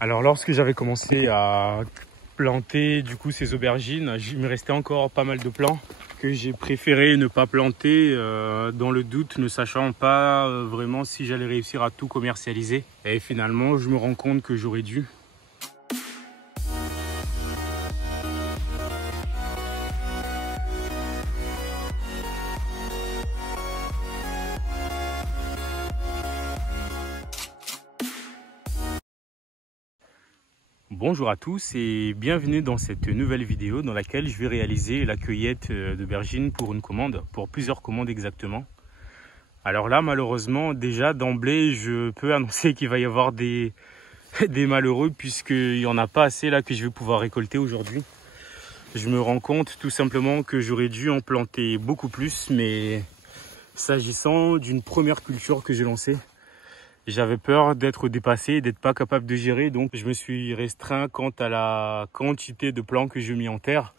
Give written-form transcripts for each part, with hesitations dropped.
Alors lorsque j'avais commencé à planter du coup ces aubergines, il me restait encore pas mal de plants que j'ai préféré ne pas planter dans le doute, ne sachant pas vraiment si j'allais réussir à tout commercialiser. Et finalement, je me rends compte que j'aurais dû. Bonjour à tous et bienvenue dans cette nouvelle vidéo dans laquelle je vais réaliser la cueillette d'aubergines pour une commande, pour plusieurs commandes exactement. Alors là, malheureusement, déjà d'emblée, je peux annoncer qu'il va y avoir des malheureux puisqu'il n'y en a pas assez là que je vais pouvoir récolter aujourd'hui. Je me rends compte tout simplement que j'aurais dû en planter beaucoup plus, mais s'agissant d'une première culture que j'ai lancée, j'avais peur d'être dépassé et d'être pas capable de gérer, donc je me suis restreint quant à la quantité de plants que je mis en terre.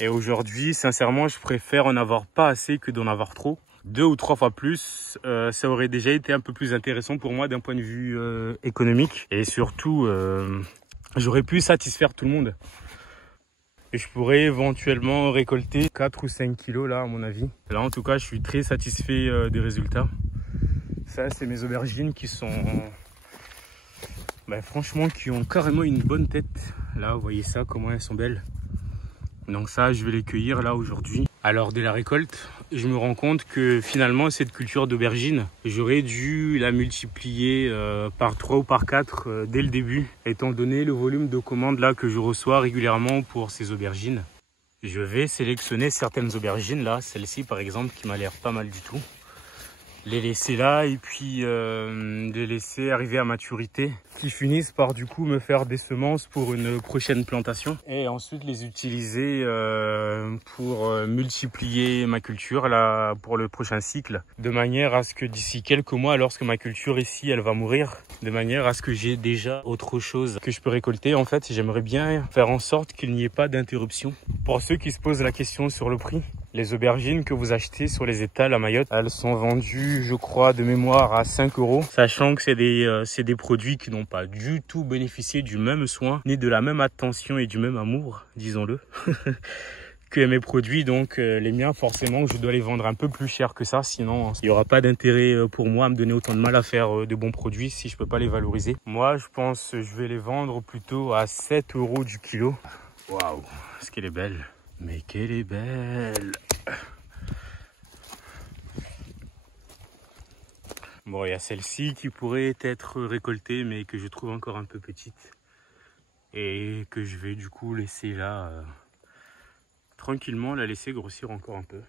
Et aujourd'hui, sincèrement, je préfère en avoir pas assez que d'en avoir trop. 2 ou 3 fois plus, ça aurait déjà été un peu plus intéressant pour moi d'un point de vue économique. Et surtout, j'aurais pu satisfaire tout le monde. Et je pourrais éventuellement récolter 4 ou 5 kilos là, à mon avis. Là, en tout cas, je suis très satisfait des résultats. Ça, c'est mes aubergines qui sont, franchement, qui ont carrément une bonne tête. Là, vous voyez ça, comment elles sont belles. Donc ça, je vais les cueillir là aujourd'hui. Alors, dès la récolte, je me rends compte que finalement, cette culture d'aubergine, j'aurais dû la multiplier par 3 ou par 4 dès le début, étant donné le volume de commandes là que je reçois régulièrement pour ces aubergines. Je vais sélectionner certaines aubergines là, celle-ci par exemple, qui m'a l'air pas mal du tout. Les laisser là et puis les laisser arriver à maturité, qui finissent par du coup me faire des semences pour une prochaine plantation et ensuite les utiliser pour multiplier ma culture là pour le prochain cycle, de manière à ce que d'ici quelques mois, lorsque ma culture ici elle va mourir, de manière à ce que j'ai déjà autre chose que je peux récolter. En fait, j'aimerais bien faire en sorte qu'il n'y ait pas d'interruption. Pour ceux qui se posent la question sur le prix, les aubergines que vous achetez sur les étals à Mayotte, elles sont vendues, je crois, de mémoire à 5 €. Sachant que c'est des produits qui n'ont pas du tout bénéficié du même soin, ni de la même attention et du même amour, disons-le, que mes produits. Donc les miens, forcément, je dois les vendre un peu plus cher que ça. Sinon, il n'y aura pas d'intérêt pour moi à me donner autant de mal à faire de bons produits si je ne peux pas les valoriser. Moi, je pense que je vais les vendre plutôt à 7 € du kilo. Waouh, est-ce qu'elle est belle! Mais qu'elle est belle! Bon, il y a celle-ci qui pourrait être récoltée, mais que je trouve encore un peu petite. Et que je vais du coup laisser là, tranquillement, la laisser grossir encore un peu.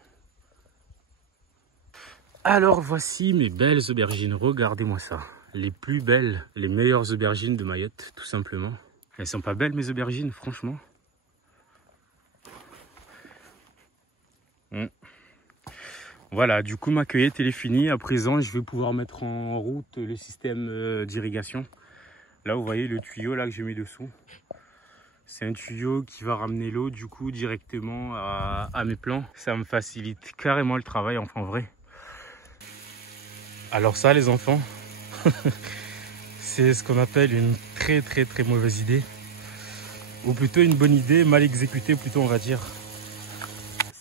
Alors voici mes belles aubergines, regardez-moi ça. Les plus belles, les meilleures aubergines de Mayotte, tout simplement. Elles sont pas belles mes aubergines, franchement. Voilà, du coup ma cueillette elle est finie. À présent, je vais pouvoir mettre en route le système d'irrigation. Là, vous voyez le tuyau là que j'ai mis dessous. C'est un tuyau qui va ramener l'eau du coup directement à mes plants. Ça me facilite carrément le travail, enfin en vrai. Alors ça, les enfants, c'est ce qu'on appelle une très mauvaise idée. Ou plutôt une bonne idée, mal exécutée plutôt, on va dire.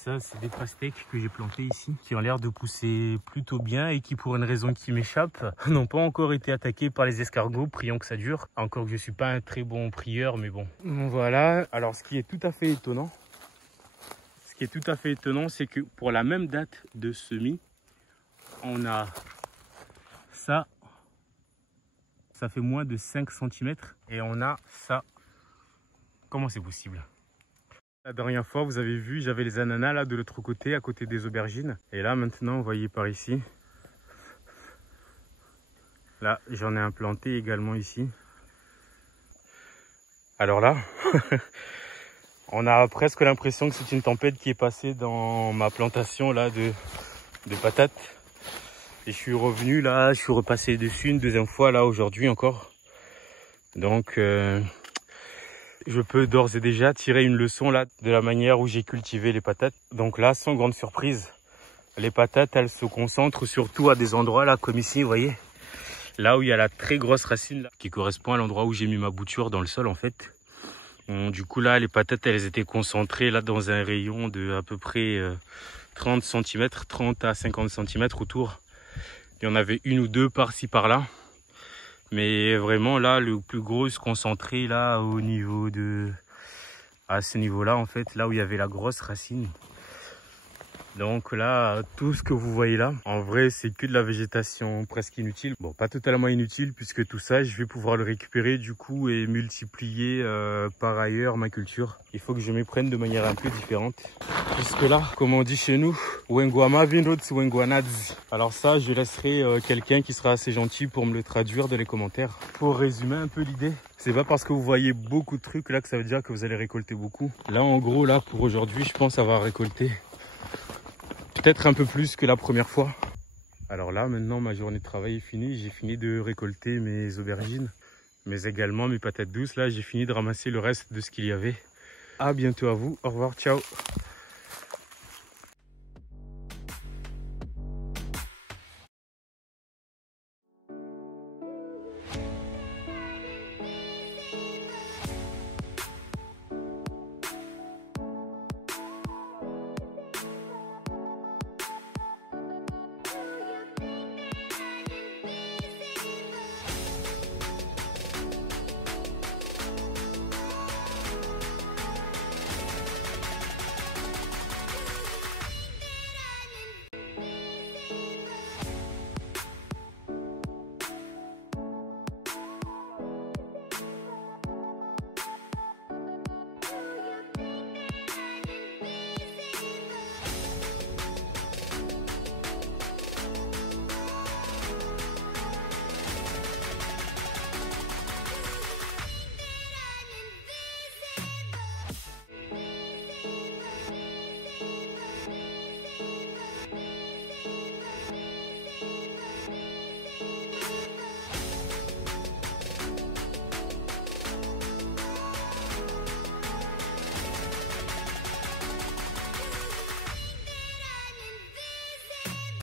Ça, c'est des pastèques que j'ai plantées ici, qui ont l'air de pousser plutôt bien et qui, pour une raison qui m'échappe, n'ont pas encore été attaquées par les escargots. Prions que ça dure. Encore que je ne suis pas un très bon prieur, mais bon. Voilà. Alors, ce qui est tout à fait étonnant, c'est que pour la même date de semis, on a ça. Ça fait moins de 5 cm. Et on a ça. Comment c'est possible ? La dernière fois, vous avez vu, j'avais les ananas là de l'autre côté, à côté des aubergines. Et là, maintenant, vous voyez par ici. Là, j'en ai implanté également ici. Alors là, on a presque l'impression que c'est une tempête qui est passée dans ma plantation là de patates. Et je suis revenu là, je suis repassé dessus une deuxième fois là aujourd'hui encore. Donc... je peux d'ores et déjà tirer une leçon là de la manière où j'ai cultivé les patates. Donc là, sans grande surprise, les patates, elles se concentrent surtout à des endroits là comme ici, vous voyez. Là où il y a la très grosse racine là, qui correspond à l'endroit où j'ai mis ma bouture dans le sol en fait. Du coup là les patates elles étaient concentrées là dans un rayon de à peu près 30 cm, 30 à 50 cm autour. Il y en avait une ou deux par-ci par-là. Mais vraiment là le plus gros se concentrait là au niveau de... à ce niveau là en fait, là où il y avait la grosse racine. Donc là, tout ce que vous voyez là, en vrai, c'est que de la végétation presque inutile. Bon, pas totalement inutile puisque tout ça, je vais pouvoir le récupérer du coup et multiplier par ailleurs ma culture. Il faut que je m'y prenne de manière un peu différente. Puisque là, comme on dit chez nous, Wengwama vindots Wengwanadz. Alors ça, je laisserai quelqu'un qui sera assez gentil pour me le traduire dans les commentaires. Pour résumer un peu l'idée, c'est pas parce que vous voyez beaucoup de trucs là que ça veut dire que vous allez récolter beaucoup. Là, en gros, là, pour aujourd'hui, je pense avoir récolté peut-être un peu plus que la première fois. Alors là, maintenant, ma journée de travail est finie. J'ai fini de récolter mes aubergines, mais également mes patates douces. Là, j'ai fini de ramasser le reste de ce qu'il y avait. À bientôt à vous. Au revoir. Ciao.